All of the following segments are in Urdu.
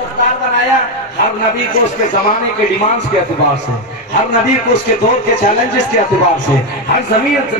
مختار بنایا؟ ہر نبی کو اس کے زمانے کے ڈیمانڈز کے اعتبار سے، ہر نبی کو اس کے دور کے چیلنجز کے اعتبار سے، ہر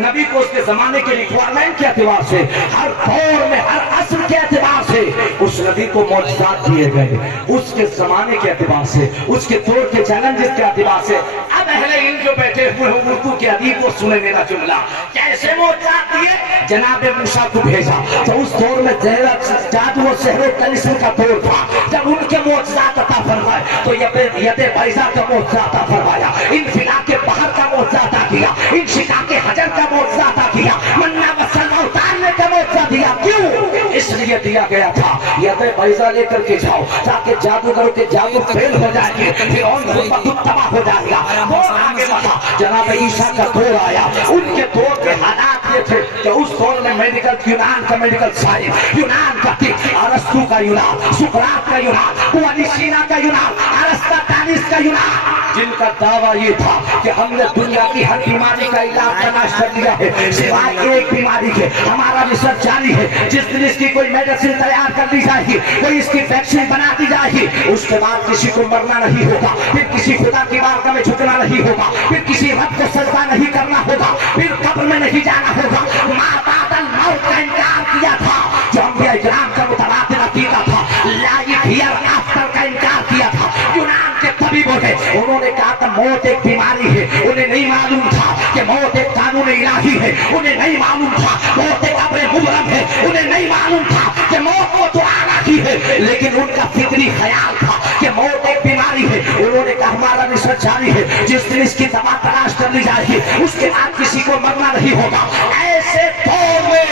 نبی کو اس کے زمانے کے ریکوائرمنٹ کے اعتبار سے، ہر دور میں ہر عصر کے اعتبار سے اس نبی کو معجزات دیے گئے، اس کے زمانے کے اعتبار سے، اس کے دور کے چیلنجز کے اعتبار سے۔ اب اہل علم جو بیٹھے ہوئے ہیں اردو کے ادیب کو سنے میرا جملہ، کیسے معجزات دیے؟ جناب موسیٰ کو بھیجا تو اس دور میں جادو و سحر و طلسم کا دور تھا، جب ان کے معجزات عطا فرمائے تو ید بیضا کا معجزہ عطا فرمایا، انفلا کے بحر کا معجزہ عطا کیا، انشقاق کے حجر کا معجزہ عطا کیا، منا و سلوى اتارنے کا معجزہ دیا۔ کیوں؟ اس لیے دیا گیا تھا ید بیضا لے کر کے جاؤ تاکہ جادوگروں کے جادو فیل ہو جائے گے، فرعون خود تباہ ہو جائے گا۔ دور آگے بڑھا، جناب عیسیٰ کا دور آیا، ان کے دور کے حالات یہ تھے کہ اس دور میں میڈیکل، یونان کا میڈیکل سائنس، یونان کا طب، ارسطو کا یونان، سقراط کا یونان، ابن سینا کا یونان، ارسطاطالس کا یونان، جن کا دعویٰ یہ تھا کہ ہم نے دنیا کی ہر بیماری کا علاج تلاش کر لیا ہے سوائے ایک بیماری کے، ہمارا ریسرچ جاری ہے، جس دن اس کی کوئی میڈیسن تیار کر لی جائے گی، کوئی اس کی ویکسین بنا دی جائے گی، اس کے بعد کسی کو مرنا نہیں ہوگا، پھر کسی خدا کی بارگاہ میں جھکنا نہیں ہوگا، پھر کسی رب کو سجدہ نہیں کرنا ہوگا، پھر قبر میں نہیں جانا ہوگا۔ ما بعد الموت کا انکار کیا تھا جو انبیاء کرام کا متواتر عقیدہ تھا، لائف ہیئر آفٹر کا انکار کیا تھا۔ یونان کے طبیبوں نے انہوں نے کہا کہ موت ایک بیماری ہے، انہیں نہیں معلوم تھا کہ موت ایک قانون الہی ہے، انہیں نہیں معلوم تھا موت ایک امر مبرم ہے، انہیں نہیں معلوم تھا کہ موت کو تو آنا ہی ہے، لیکن ان کا فطری خیال تھا کہ موت ایک بیماری ہے۔ انہوں نے کہا ہمارا ریسرچ جاری ہے، جس دن اس کی دوا تلاش کر لی جائے گی اس کے بعد کسی کو مرنا نہیں ہوگا۔ ایسے دور میں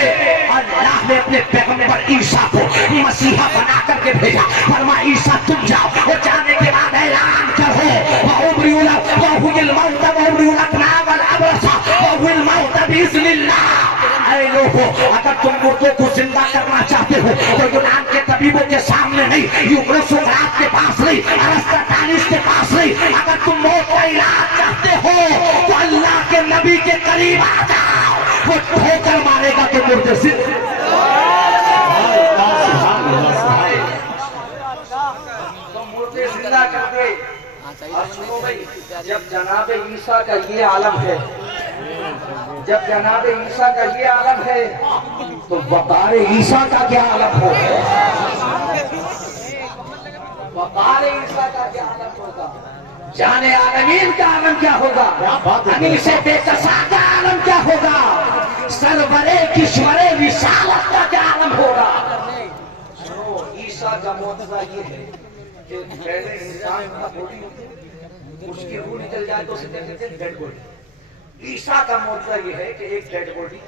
اللہ نے اپنے پیغمبر عیسیٰ کو مسیحا بنا کر کے بھیجا، فرمایا عیسیٰ تم جاؤ، اور جانے کے بعد اعلان کرو وَأُبْرِئُ وَأُحْيِي الْمَوْتَ وَأُبْرِئُ الْأَكْمَامَ وَالْأَبْرَصَ وَأُحْيِي الْمَوْتَ بِإِذْنِ اللَّهِ۔ اے لوگوں، اگر تم مردوں کو زندہ کرنا چاہتے ہو تو یونان کے طبیبوں کے سامنے نہیں، سقراط کے پاس نہیں، ارسطاطالس کے پاس نہیں، اگر تم موت کا علاج چاہتے ہو تو اللہ کے نبی کے قریب آ جاؤ، وہ ٹھوکر مارے گا کہ مردے سے مردے زندہ کر دے۔ جب جناب عیسیٰ کا یہ عالم ہے، جب جناب عیسیٰ کا یہ عالم ہے تو وقار عیسیٰ کا کیا عالم ہوگا؟ وقار عیسیٰ کا کیا عالم ہوگا؟ جان عالمین کا عالم کیا ہوگا؟ انیس بے کسا کا عالم کیا ہوگا؟ سرور کشور رسالت کا کیا عالم ہوگا؟ عیسیٰ کا معجزہ یہ ہے کہ پہلے انسان کا باڈی اس کی روح نکل جائے تو اسے کہتے ہیں ڈیڈ باڈی۔ عیسیٰ کا معجزہ یہ ہے کہ ایک ڈیڈ باڈی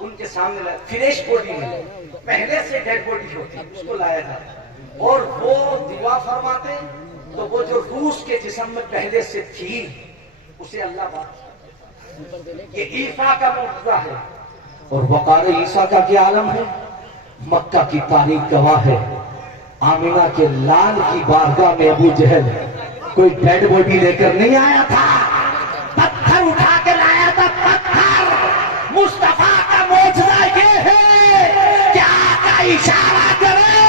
ان کے سامنے لایا، فریش باڈی ہے، پہلے سے ڈیڈ باڈی ہوتی اس کو لایا جاتا اور وہ دعا فرماتے تو وہ جو روح کے جسم میں پہلے سے تھی اسے اللہ بات۔ یہ عیسیٰ کا معجزہ ہے۔ اور وقار عیسیٰ کا کیا عالم ہے؟ مکہ کی تاریخ گواہ ہے، آمینہ کے لال کی بارگاہ میں ابو جہل کوئی ڈیڈ باڈی لے کر نہیں آیا تھا، پتھر اٹھا کے لایا تھا، پتھر۔ مصطفیٰ کا معجزہ یہ ہے کہ آقا اشارہ کرے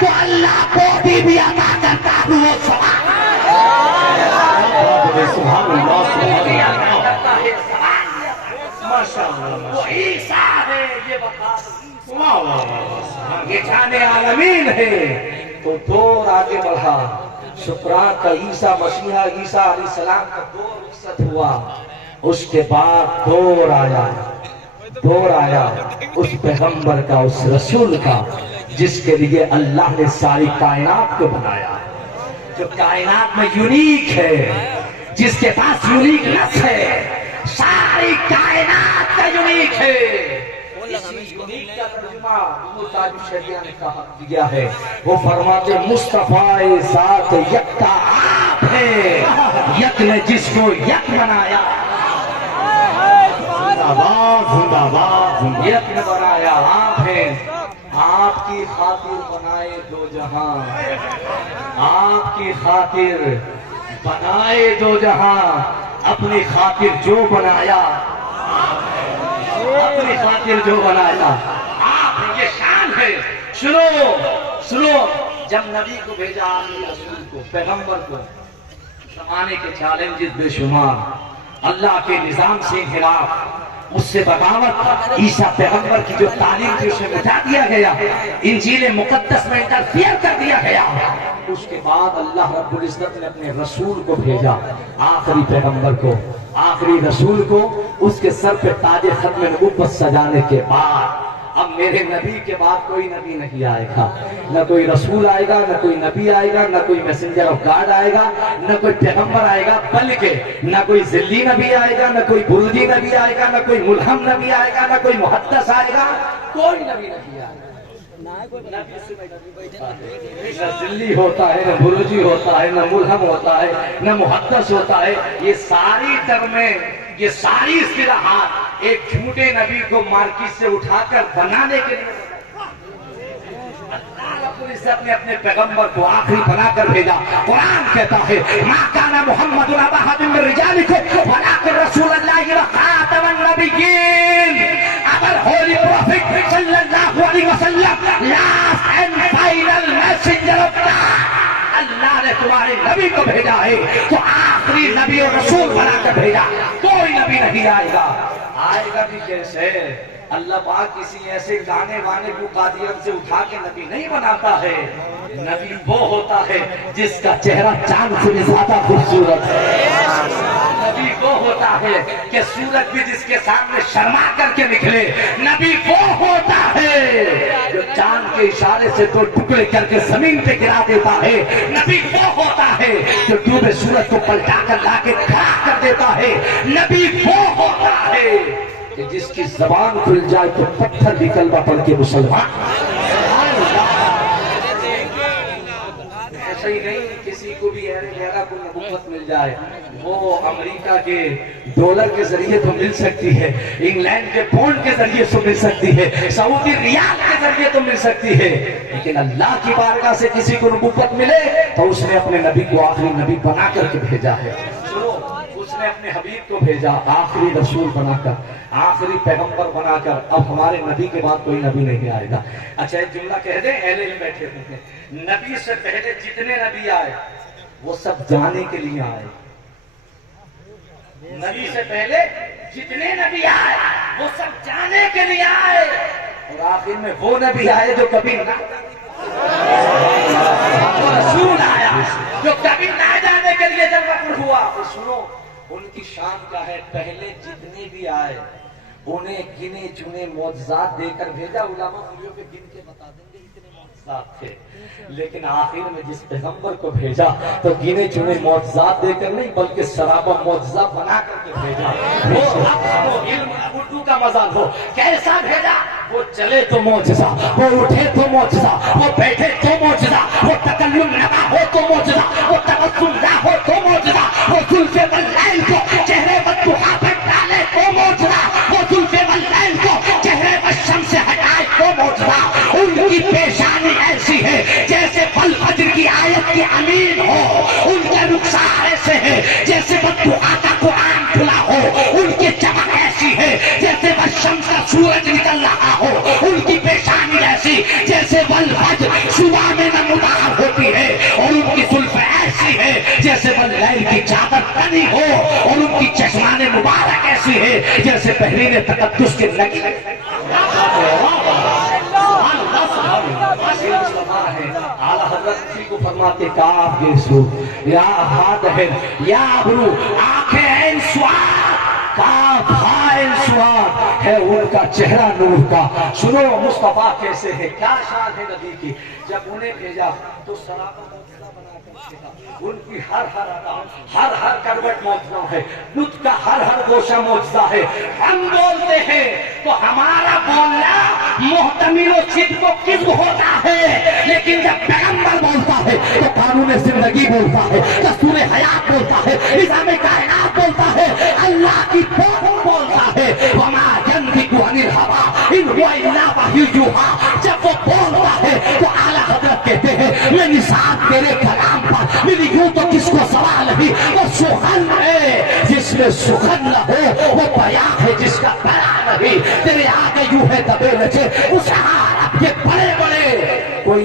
تو اللہ باڈی بھی عطا کرتا ہے، وہ سبحان اللہ، وہ عیسیٰ ہے، یہ یہ جان عالمین ہے۔ تو دور آگے بڑھا، سقراط کا عیسیٰ مسیحا عیسیٰ علیہ السلام کا دور رخصت ہوا، اس کے بعد دور آیا اس پیغمبر کا، اس رسول کا جس کے لیے اللہ نے ساری کائنات کو بنایا، جو کائنات میں یونیک ہے، جس کے پاس یونیکنس ہے، ساری کائنات کا یونیک ہے۔ یونیک کا ترجمہ تاج الشریعہ نے کہا دیا ہے، وہ فرماتے مصطفیٰ ذات یکتا آپ ہے، یک نے جس کو یک بنایا، یک نے بنایا آپ ہے، آپ کی خاطر بنائے دو جہاں، آپ کی خاطر بنائے دو جہاں، اپنی خاطر جو بنایا، اپنی خاطر جو بنایا آپ، یہ شان ہے۔ سنو جب نبی کو بھیجا آخری رسول کو، پیغمبر کو، زمانے کے چیلنجز بے شمار، اللہ کے نظام سے انحراف، اس سے بغاوت، عیسیٰ پیغمبر کی جو تعلیم تھی اسے مٹا دیا گیا، انجیل مقدس میں انٹرفیئر کر دیا گیا، اس کے بعد اللہ رب العزت نے اپنے رسول کو بھیجا، آخری پیغمبر کو، آخری رسول کو، اس کے سر پہ تاج ختم نبوت سجانے کے بعد اب میرے نبی کے بعد کوئی نبی نہیں آئے گا، نہ کوئی رسول آئے گا، نہ کوئی نبی آئے گا، نہ کوئی میسنجر آف گاڈ آئے گا، نہ کوئی پیغمبر آئے گا، بلکہ نہ کوئی ذلی نبی آئے گا، نہ کوئی برجی نبی آئے گا، نہ کوئی ملہم نبی آئے گا، نہ کوئی محدث آئے گا، کوئی نبی نہیں آئے گا۔ نہ ذلی ہوتا ہے، نہ برجی ہوتا ہے، نہ ملہم ہوتا ہے، نہ محدث ہوتا ہے، یہ ساری ٹرمیں، یہ ساری اصطلاحات ایک جھوٹے نبی کو مارکیٹ سے اٹھا کر بنانے کے لیے اللہ رب العزت نے اپنے پیغمبر کو آخری بنا کر بھیجا۔ قرآن کہتا ہے ما کان محمد ابا احد من رجالکم ولکن رسول اللہ وخاتم النبیین۔ Our holy prophet صلی اللہ علیہ وسلم last and final messenger of God۔ اللہ نے تمہارے نبی کو بھیجا ہے تو آخری نبی اور رسول بنا کر بھیجا، کوئی نبی نہیں آئے گا۔ آئے گا بھی کیسے؟ اللہ پاک کسی ایسے گانے وانے کو قادیان سے اٹھا کے نبی نہیں بناتا ہے۔ نبی وہ ہوتا ہے جس کا چہرہ چاند سے بھی زیادہ خوبصورت ہے۔ نبی وہ ہوتا ہے کہ سورج بھی جس کے سامنے شرما کر کے نکلے۔ نبی وہ ہوتا ہے جو چاند کے اشارے سے دو ٹکڑے کر کے زمین پہ گرا دیتا ہے۔ نبی وہ ہوتا ہے جو ڈوبے سورج کو پلٹا کر لا کے کھڑا کر دیتا ہے۔ نبی وہ ہوتا ہے کہ جس کی زبان کھل جائے تو پتھر بھی کلمہ پڑھ کے مسلمان۔ ایسا ہی نہیں کسی کو بھی کو نبوت مل جائے، وہ امریکہ کے ڈالر کے ذریعے تو مل سکتی ہے، انگلینڈ کے پاؤنڈ کے ذریعے تو مل سکتی ہے، سعودی ریال کے ذریعے تو مل سکتی ہے، لیکن اللہ کی بارگاہ سے کسی کو نبوت ملے تو اس نے اپنے نبی کو آخری نبی بنا کر کے بھیجا ہے۔ اس نے اپنے حبیب کو بھیجا آخری رسول بنا کر، آخری پیغمبر بنا کر۔ اب ہمارے نبی کے بعد کوئی نبی نہیں آئے گا۔ اچھا ایک جملہ کہہ دیں، اہل علم بیٹھے ہوئے ہیں، نبی سے پہلے جتنے نبی آئے وہ سب جانے کے لیے آئے۔ نبی سے پہلے جتنے نبی آئے وہ سب جانے کے لیے آئے، اور آخر میں وہ نبی آئے جو کبھی نہ رسول آیا جو کبھی نہ جانے کے لیے جب وقت ہوا۔ اور سنو ان کی شان کا ہے، پہلے جتنے بھی آئے انہیں گنے چنے معجزات دے کر بھیجا۔ علماء انگلیوں پہ گن کے بتا دیں گے اتنے معجزات تھے، لیکن آخر میں جس پیغمبر کو بھیجا تو گنے چنے معجزات دے کر نہیں بلکہ سرابہ معجزہ بنا کر کے بھیجا۔ وہ علم اردو کا مزاج ہو، کیسا بھیجا؟ وہ چلے تو معجزہ، وہ اٹھے تو معجزہ، وہ بیٹھے تو معجزہ، وہ تکلم نہ ہو تو معجزہ، وہ تبسم نہ ہو تو معجزہ، وہ زلف واللیل کو چہرے پر دعا پر ڈالے تو معجزہ، وہ زلف واللیل کو چہرے پر شمس سے ہٹائے تو معجزہ۔ ان کی پیشانی ایسی ہے جیسے فجر کی آیت کی امین ہو، ان کے رخسار ایسے ہے جیسے دعا کا قرآن کھلا ہو، ان کی چمک ایسی ہے جیسے شمس کا سورج نکل رہا ہو، ان کی پیشانی ایسی جیسے والفجر صبح میں نمودار ہوتی ہے، اور ان کی زلف ایسی ہے جیسے واللیل کی چادر تنی ہو، اور ان کی چشمان مبارک ایسی ہے جیسے بحرین تقدس کے نگی اعلیٰ حضرت جی کو فرماتے کاف گیسو یا ہادہر یا ابرو آنکھیں این سواد کاف ہائن سواد ہے ان کا چہرہ نور کا۔ سنو مصطفیٰ کیسے ہے، کیا شان ہے نبی کی۔ جب انہیں بھیجا تو سرابہ معجزہ بنا کر بھیجا، ان کی ہر ادا، ہر کروٹ معجزہ ہے، خود کا ہر گوشہ معجزہ ہے۔ ہم بولتے ہیں تو ہمارا بولنا محتمل و صدق و کذب ہوتا ہے، لیکن جب پیغمبر بولتا ہے تو قانون زندگی بولتا ہے، دستور حیات بولتا ہے، نظام کائنات بولتا ہے، اللہ کی بات بولتا ہے۔ وما ينطق عن الهوى ان هو الا وحی یوحی۔ جب وہ بولتا ہے تو اعلیٰ حضرت کہتے ہیں میں نثار تیرے کلام پر میری یوں تو کس کو سوال نہیں، وہ سخن ہے جس میں سخن نہ ہو، وہ بیان ہے جس کا بیان نہیں۔ تیرے آگے یوں ہے دبے رچے اس یہ بڑے بڑے کوئی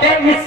23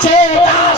14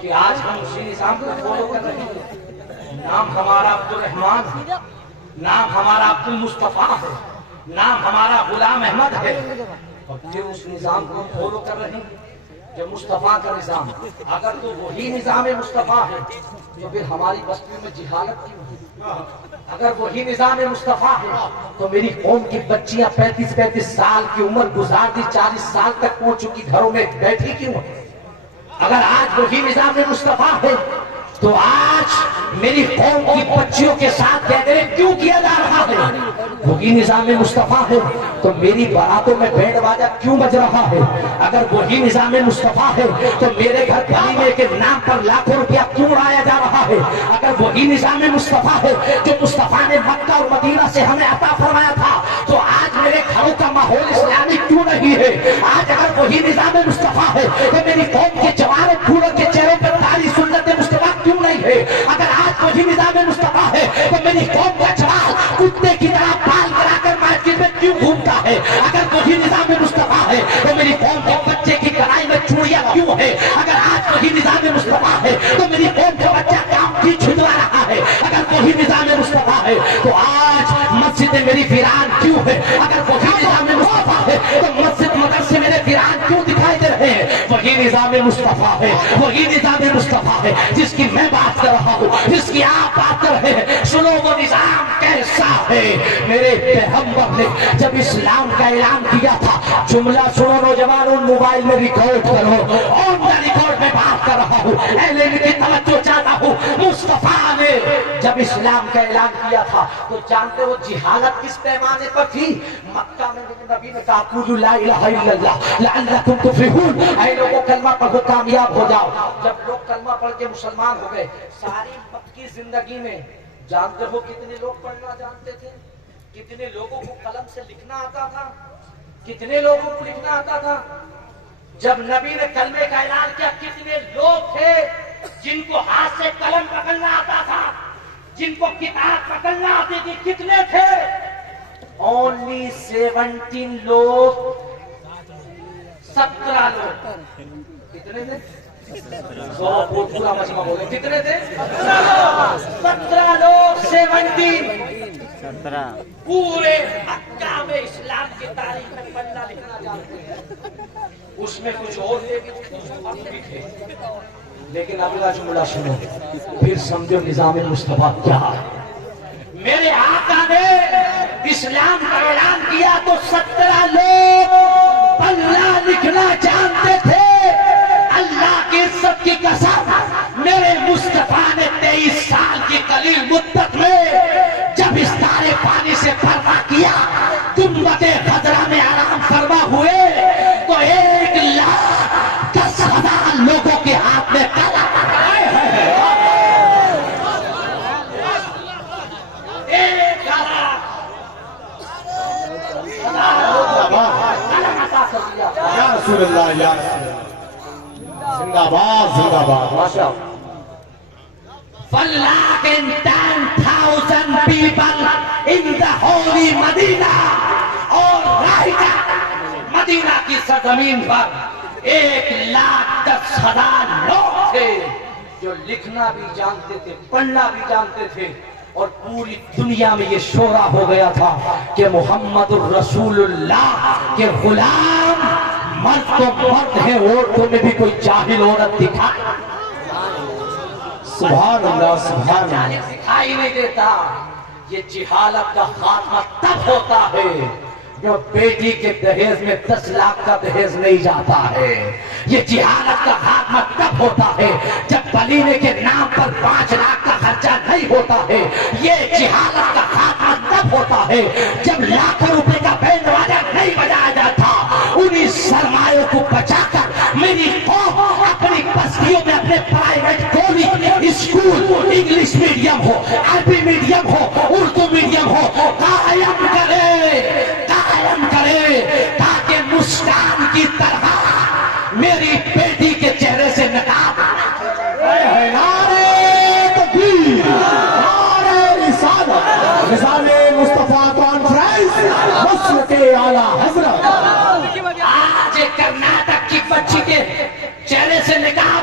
کہ آج ہم اسی نظام کو فالو کر رہے ہیں. نام ہمارا عبد الرحمان ہے, نام ہمارا عبد المصطفیٰ ہے, نام ہمارا غلام احمد ہے, اور پھر اس نظام کو ہم فالو کر رہے ہیں جو مصطفیٰ کا نظام. اگر تو وہی نظام مصطفیٰ ہے تو پھر ہماری بستی میں جہالت کیوں ہے؟ اگر وہی نظام مصطفیٰ ہے تو میری قوم کی بچیاں 35 سال کی عمر گزار دی, 40 سال تک پہنچ چکی, گھروں میں بیٹھی کیوں ہے؟ اگر آج وہی نظام مصطفیٰ ہے تو آج میری قوم کی بچیوں کے ساتھ گیدرے کیوں کیا جا رہا ہے؟ وہی نظام مصطفیٰ ہے تو میری باراتوں میں بینڈ باجا کیوں بج رہا ہے؟ اگر وہی نظام مصطفیٰ ہے تو میرے گھر ولیمے کے نام پر لاکھوں روپیہ کیوں اڑایا جا رہا ہے؟ اگر وہی نظام مصطفیٰ ہے جو مصطفیٰ نے مکہ اور مدینہ سے ہمیں عطا فرمایا تھا تو آج میرے گھروں کا ماحول اسلامی کیوں نہیں ہے؟ آج اگر وہی نظام مصطفیٰ ہے تو میری قوم کے جوانوں بوڑھوں کے چہروں پر داڑھی سنت مصطفیٰ کیوں نہیں ہے؟ اگر آج وہی نظام مصطفیٰ ہے تو میری قوم کا جوان کتے کی طرح بال کرا کر مسجد میں کیوں گھومتا ہے؟ اگر وہی نظام مصطفیٰ ہے تو میری قوم کے بچے کی کڑائی میں چوڑیاں کیوں ہے؟ اگر آج وہی نظام مصطفیٰ ہے تو میری قوم کا بچہ کام کی چھجوا رہا ہے. اگر وہی نظام مصطفیٰ ہے تو آج مسجد میری ویران کیوں ہے؟ اگر وہی نظام مصطفیٰ ہے تو مسجد مدرسے میرے ویران کیوں دکھائی دے رہے ہیں؟ وہی نظام مصطفیٰ ہے, وہی نظام مصطفیٰ ہے جس کی میں بات کر رہا ہوں, جس کی آپ بات کر رہے ہیں. سنو وہ نظام کیسا ہے. میرے پیغمبر نے جب اسلام کا اعلان کیا تھا, جملہ سنو نوجوانوں, موبائل میں ریکارڈ کرو, آن دا ریکارڈ میں بات کر رہا ہوں, اہل علم کی توجہ چاہتا ہوں. مصطفیٰ نے جب اسلام کا اعلان کیا تھا تو جانتے ہو جہالت کس پیمانے پر تھی؟ مکہ میں نبی نے کہا قولوا لا الہ الا اللہ لعلکم تفلحون, اے لوگوں کلمہ پڑھو کامیاب ہو جاؤ. جب لوگ کلمہ پڑھ کے مسلمان ہو گئے, ساری مکی زندگی میں جانتے ہو کتنے لوگ پڑھنا جانتے تھے؟ کتنے لوگوں کو قلم سے لکھنا آتا تھا؟ کتنے لوگوں کو لکھنا آتا تھا؟ جب نبی نے کلمے کا اعلان کیا کتنے لوگ تھے جن کو ہاتھ سے قلم پکڑنا آتا تھا, جن کو کتاب پکڑنا آتی تھی؟ کتنے تھے؟ اونلی 17 لوگ, 17 لوگ. کتنے تھے؟ پورا مجمع بولے کتنے تھے؟ 17 لوگ, 17. پورے مکہ میں اسلام کی تاریخ میں پڑھنا لکھنا جانتے ہیں. اس میں کچھ اور تھے لیکن اگلا جملہ سنو, پھر سمجھو نظام مصطفیٰ کیا ہے. میرے آقا نے اسلام کا اعلان کیا تو 17 لوگ پڑھنا لکھنا جانتے تھے. اللہ کی عزت کی قسم, میرے مصطفیٰ نے 23 سال کی قلیل مدت میں جب اس تارے پانی سے پردہ کیا, گنبد خضرا میں آرام فرما ہوئے تو 1,10,000 لوگوں کے ہاتھ میں کالا یا رسول اللہ, یا زندہ باد, زندہ باد, ماشاء اللہ. 1,10,000 people in the holy Medina, اور مدینہ کی سرزمین پر 1,10,000 لوگ تھے جو لکھنا بھی جانتے تھے, پڑھنا بھی جانتے تھے, اور پوری دنیا میں یہ شورا ہو گیا تھا کہ محمد الرسول اللہ کے غلام مرد تو مرد ہیں, عورتوں میں بھی کوئی جاہل عورت دکھائے. سبحان اللہ, سبحان اللہ. دکھائی نہیں دیتا. یہ جہالت کا خاتمہ تب ہوتا ہے جو بیٹی کے دہیز میں 10 لاکھ کا دہیز نہیں جاتا ہے. یہ جہالت کا خاتمہ تب ہوتا ہے جب ولیمے کے نام پر 5 لاکھ کا خرچہ نہیں ہوتا ہے. یہ جہالت کا خاتمہ تب ہوتا ہے جب لاکھوں روپے کا بینڈ باجا نہیں بجایا جاتا. انہی سرمایوں کو بچا کر میری قوم اپنی بستیوں میں اپنے private college school, English medium ہو, عربی میڈیم ہو, اردو میڈیم ہو, قائم کرے تاکہ مسکان کی طرح میری بیٹی کے چہرے سے نقاب. نعرہ تکبیر, نعرہ رسالت, نظام مصطفیٰ کانفرنس, مسلک اعلیٰ حضرت. آج کرناٹک کی بچی کے چہرے سے نقاب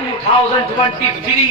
2023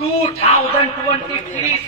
2023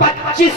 25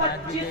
25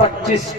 25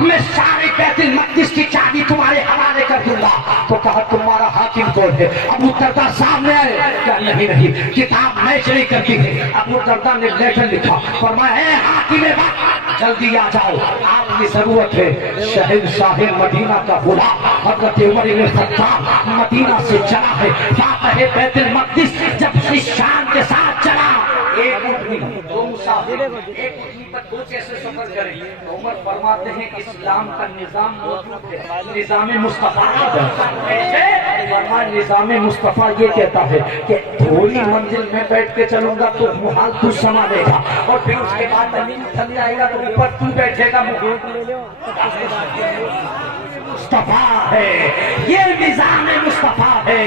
میں سارے بیت المقدس کی چابی تمہارے حوالے کر دوں گا. تو کہا تمہارا حاکم کون ہے؟ ابو درداء سامنے آئے. کہا نہیں کتاب میں چلی کرتی ہے. ابو درداء نے لیٹر لکھا. فرمایا اے حاکم وقت جلدی آ جاؤ، آپ کی ضرورت ہے. شہنشاہ مدینہ کا غلام حضرت عمر بن خطاب مدینہ سے چلا ہے. فاتح بیت المقدس جب اس شان کے ساتھ چلا، ایک اٹھنی دو مسافر ایک اٹھنی پر دو کیسے سفر کریں؟ عمر فرماتے ہیں اسلام کا نظام موجود ہے، نظام مصطفیٰ. نظام مصطفیٰ یہ کہتا ہے کہ تھوڑی منزل میں بیٹھ کے چلوں گا تو محال تو سنبھالے گا، اور پھر اس کے بعد زمین تھک جائے گا تو اوپر تو بیٹھے گا. مصطفیٰ ہے، یہ نظام مصطفیٰ ہے.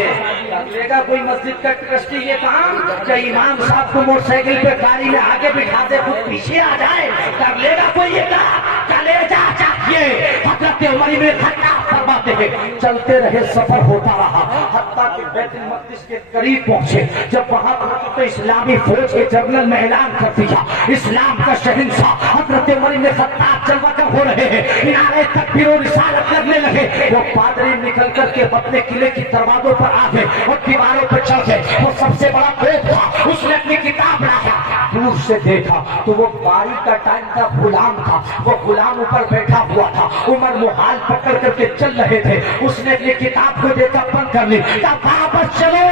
کر لے گا کوئی مسجد کا ٹرسٹی یہ کام کہ امام صاحب کو موٹر سائیکل پہ گاڑی میں آگے بٹھا دے خود پیچھے آ جائے؟ کر لے گا کوئی یہ کام؟ کلیجہ چاہیے. حضرت عمر بن خطاب فرماتے ہیں چلتے رہے، سفر ہوتا رہا حتیٰ کہ بیت المقدس کے قریب پہنچے. جب وہاں پہنچے تو اسلامی فوج کے جنرل نے اعلان کر دیا اسلام کا شہنشاہ حضرت عمر بن خطاب چل وطن ہو رہے ہیں. نعرہ تکبیر و رسالت کرنے لگے. وہ پادری نکل کر کے اپنے قلعے کی دروازوں پر آ گئے اور دیواروں پر چڑھ گئے. وہ سب سے بڑا بیت تھا، اس نے اپنی کتاب رکھا. دور سے دیکھا تو وہ باری کا ٹائم کا غلام تھا. وہ غلام اوپر بیٹھا ہوا تھا. عمر محال پکڑ کر کے چل رہے تھے. اس نے اپنی کتاب کو دیکھا بند کر لی. کہا واپس چلو،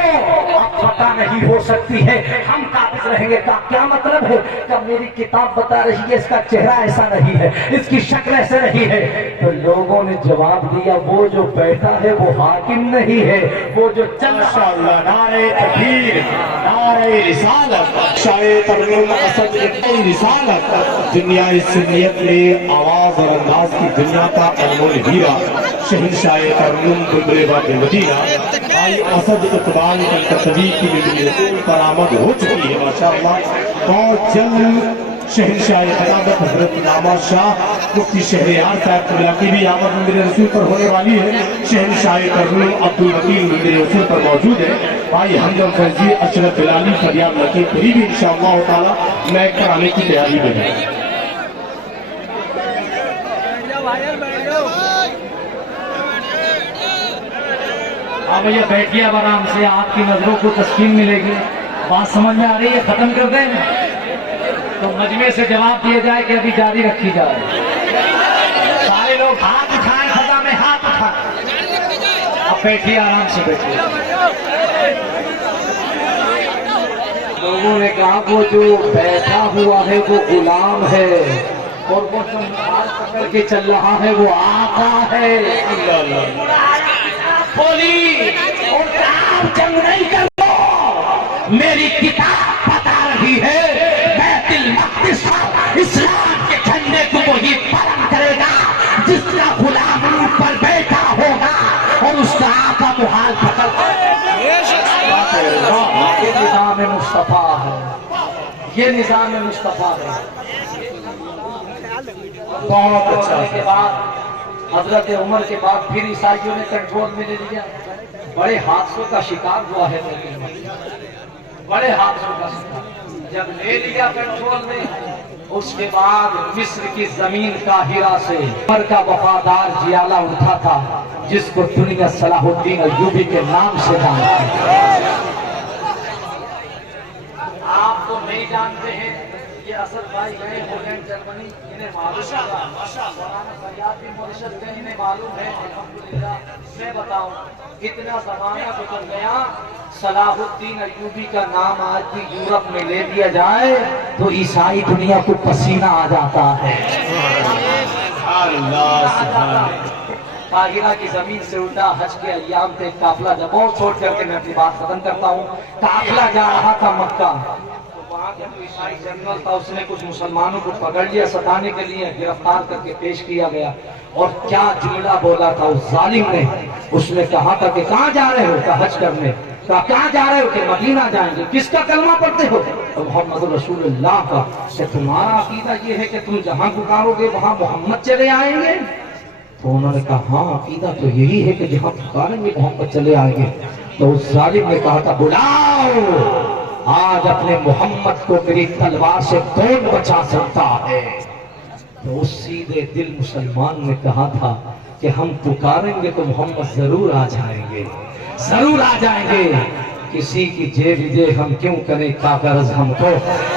اب پتہ نہیں ہو سکتی ہے ہم قابض رہیں گے. کا کیا مطلب ہے؟ کہ میری کتاب بتا رہی ہے اس کا چہرہ ایسا نہیں ہے، اس کی شکل ایسے نہیں ہے. تو لوگوں نے جواب دیا وہ جو بیٹھا ہے وہ حاکم نہیں ہے، وہ جو چل رہا ہے. نعرہ تکبیر، نعرہ رسالت. شاہ ترنم اسد ابن رسالت، دنیا سنیت میں آواز اور انداز کی دنیا کا انمول ہیرا، شہنشاہ ترنم بلبل باب مدینہ بھائی اسد اقبال کلکتوی کی بھی رسول پر آمد ہو چکی ہے ماشاءاللہ. بہت جلد شہنشاہ خلافت حضرت نامہ شاہ مفتی شہریار صاحب قبلہ کی بھی آمد مندر رسول پر ہونے والی ہے. شہنشاہ ترنم عبدالوکیل مندر رسول پر موجود ہے. بھائی حمزہ فیضی اشرف بلالی فریاد لکی پوری بھی انشاءاللہ تعالی میں کرانے کی تیاری میں ہے. آپ بھیا بیٹھیے اب آرام سے، آپ کی نظروں کو تسکین ملے گی. بات سمجھ میں آ رہی ہے؟ ختم کر دیں تو مجمع سے جواب دیا جائے کہ ابھی جاری رکھی جائے. سارے لوگ ہاتھ اٹھائیں، خدا میں ہاتھ اٹھائیں. اب بیٹھیے آرام سے بیٹھیے. لوگوں نے کہا وہ جو بیٹھا ہوا ہے وہ غلام ہے اور وہ جو محال پکڑ کے چل رہا ہے وہ آقا ہے. بولی اور کام جنگ نہیں کرو، میری کتاب بتا رہی ہے بیت المقدس اسلام کے جھنڈے کو وہی پلند کرے گا جس کا غلام اونٹ پر بیٹھا ہوگا اور اس کا آقا محال پکڑ. یہ نظام مصطفیٰ ہے، یہ نظام مصطفیٰ ہے. بہت اچھا کے بعد حضرت عمر کے بعد پھر عیسائیوں نے کنٹرول میں لے لیا. بڑے حادثوں کا شکار ہوا ہے، بڑے حادثوں کا شکار. جب لے لیا کنٹرول میں، اس کے بعد مصر کی زمین قاہرہ سے عمر کا وفادار جیالہ اٹھا تھا جس کو دنیا صلاح الدین ایوبی کے نام سے جانتی ہے. آپ تو نہیں جانتے ہیں، یہ اسد بھائی گئے ہولینڈ جرمنی، انہیں معلوم ہے. مولانا فریاد بھی مورشس گئے، انہیں معلوم ہے. الحمدللہ میں بتاؤں اتنا زمانہ گزر گیا، صلاح الدین ایوبی کا نام آج بھی یورپ میں لے دیا جائے تو عیسائی دنیا کو پسینہ آ جاتا ہے. قاہرہ کی زمین سے اٹھا حج کے ایام پہ قافلہ جب اور چھوڑ کر کے میں اپنی بات ختم کرتا ہوں. قافلہ جا رہا تھا مکہ، وہاں کا جو عیسائی جنرل تھا اس نے کچھ مسلمانوں کو پکڑ لیا، ستانے کے لیے گرفتار کر کے پیش کیا گیا. اور کیا جملہ بولا تھا اس ظالم نے. اس نے کہا تھا کہ کہاں جا رہے ہو؟ کہا حج کرنے. کہا کہاں جا رہے ہو؟ کہ مدینہ جائیں گے. کس کا کلمہ پڑھتے ہو؟ محمد رسول اللہ کا. کہ تمہارا عقیدہ یہ ہے کہ تم جہاں پکارو گے وہاں محمد چلے آئیں گے؟ تو انہوں نے کہا ہاں عقیدہ تو یہی ہے کہ جہاں پکاریں گے محمد چلے آئیں گے. تو اس ظالم نے کہا تھا بلاؤ، آج اپنے محمد کو میری تلوار سے کون بچا سکتا ہے؟ تو اس سیدھے دل مسلمان نے کہا تھا کہ ہم پکاریں گے تو محمد ضرور آ جائیں گے، ضرور آ جائیں گے۔ کسی کی جیب دے ہم کیوں کریں کاغذ، ہم کو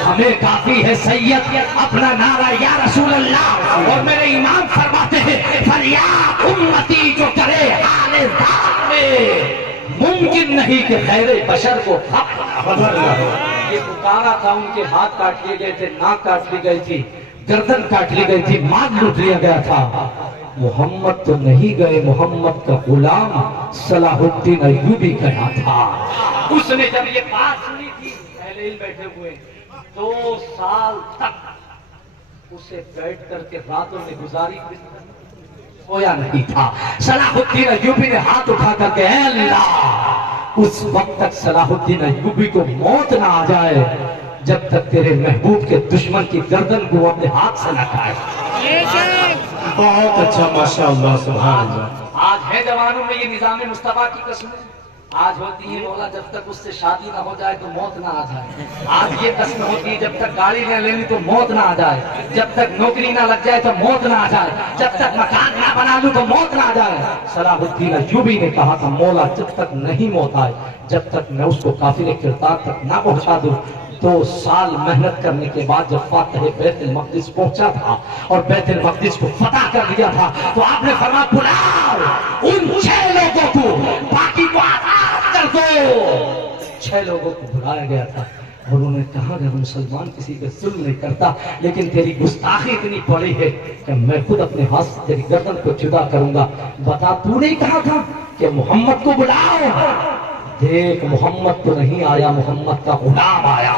ہمیں کافی ہے سید اپنا نعرہ یا رسول اللہ۔ اور میرے امام فرماتے ہیں فریاد امتی جو کرے حال ذات میں، ممکن نہیں کہ خیر بشر کو حق خبر نہ ہو۔ یہ پکارا تھا، ان کے ہاتھ کاٹ لیے گئے تھے، ناک کاٹ لی گئی تھی، گردن کاٹ لی گئی تھی، مال لوٹ لیا گیا تھا۔ محمد تو نہیں گئے، محمد کا غلام صلاح الدین ایوبی گیا تھا۔ اس نے جب یہ بات سنی تھی، پہلے ہی بیٹھے ہوئے 2 سال تک اسے بیٹھ کر کے راتوں میں گزاری، سویا نہیں تھا۔ صلاح الدین ایوبی نے ہاتھ اٹھا کر کے اے اللہ، اس وقت تک صلاح الدین ایوبی کو موت نہ آ جائے جب تک تیرے محبوب کے دشمن کی گردن کو اپنے ہاتھ سے نہ کھائے۔ بہت اچھا، ماشاءاللہ، سبحان اللہ۔ آج ہے جوانوں میں یہ نظام مصطفیٰ کی قسمیں، آج ہوتی ہے مولا جب تک اس سے شادی نہ ہو جائے تو موت نہ آ جائے۔ آج یہ قسم ہوتی ہے جب تک گاڑی نہ لینی تو موت نہ آ جائے، جب تک نوکری نہ لگ جائے تو موت نہ آ جائے، جب تک مکان نہ بنا لوں تو موت نہ آ جائے۔ صلاح الدین ایوبی نے کہا تھا مولا جب تک نہیں موت آئے، جب تک میں اس کو قافلے کردار تک نہ پہنچا دوں۔ 2 سال محنت کرنے کے بعد جب فاتح بیت المقدس پہنچا تھا اور بیت المقدس کو فتح کر لیا تھا تو آپ نے فرمایا بلاؤ ان 6 لوگوں کو، باقی کو آزاد کر دو۔ 6 لوگوں کو بلایا گیا تھا اور انہوں نے کہا کہ مسلمان کسی پہ ظلم نہیں کرتا، لیکن تیری گستاخی اتنی بڑی ہے کہ میں خود اپنے ہاتھ سے تیری گردن کو جدا کروں گا۔ بتا تو نہیں کہا تھا کہ محمد کو بلاؤ؟ دیکھ محمد تو نہیں آیا، محمد کا غلام آیا۔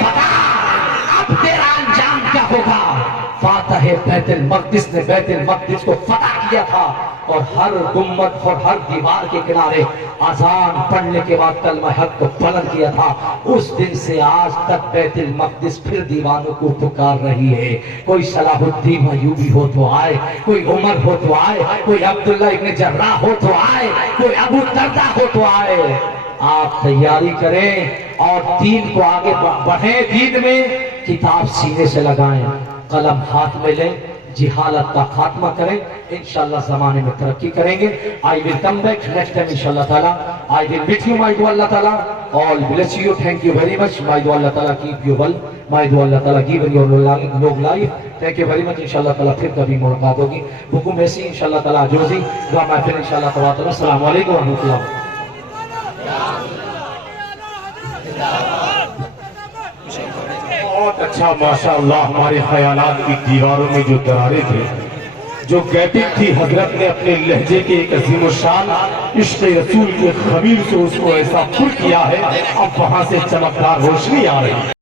بتا اب تیرا انجام کیا ہوگا؟ فاتح بیت المقدس نے بیت المقدس کو فتح کیا تھا اور ہر گنبد اور ہر دیوار کے کنارے اذان پڑھنے کے بعد کلمہ حق کو بلند کیا تھا۔ اس دن سے آج تک بیت المقدس پھر دیوانوں کو پکار رہی ہے۔ کوئی صلاح الدین ایوبی ہو تو آئے، کوئی عمر ہو تو آئے، کوئی عبداللہ ابن جراح ہو تو آئے، کوئی ابو دردہ ہو تو آئے۔ آپ تیاری کریں اور دین کو آگے بڑھیں، دین میں کتاب سینے سے لگائیں، قلم ہاتھ میں لیں، جہالت کا خاتمہ کریں، انشاءاللہ زمانے میں ترقی کریں گے۔ I will come back next time inshallah ta'ala. I will meet you, my do Allah ta'ala. All bless you. Thank you very much. My do Allah ta'ala keep you well. My do Allah ta'ala give your long life. Thank you very much. inshallah ta'ala پھر کبھی ملاقات ہوگی۔ حکم ایسی inshallah ta'ala جوزی دعا محفل inshallah ta'ala۔ السلام علیکم ورحمۃ اللہ۔ بہت اچھا، ماشاءاللہ۔ ہمارے خیالات کی دیواروں میں جو دراریں تھے، جو گیپنگ تھی، حضرت نے اپنے لہجے کے ایک عظیم الشان عشق رسول کے خمیر سے اس کو ایسا پر کیا ہے، اب وہاں سے چمکدار روشنی آ رہی ہے۔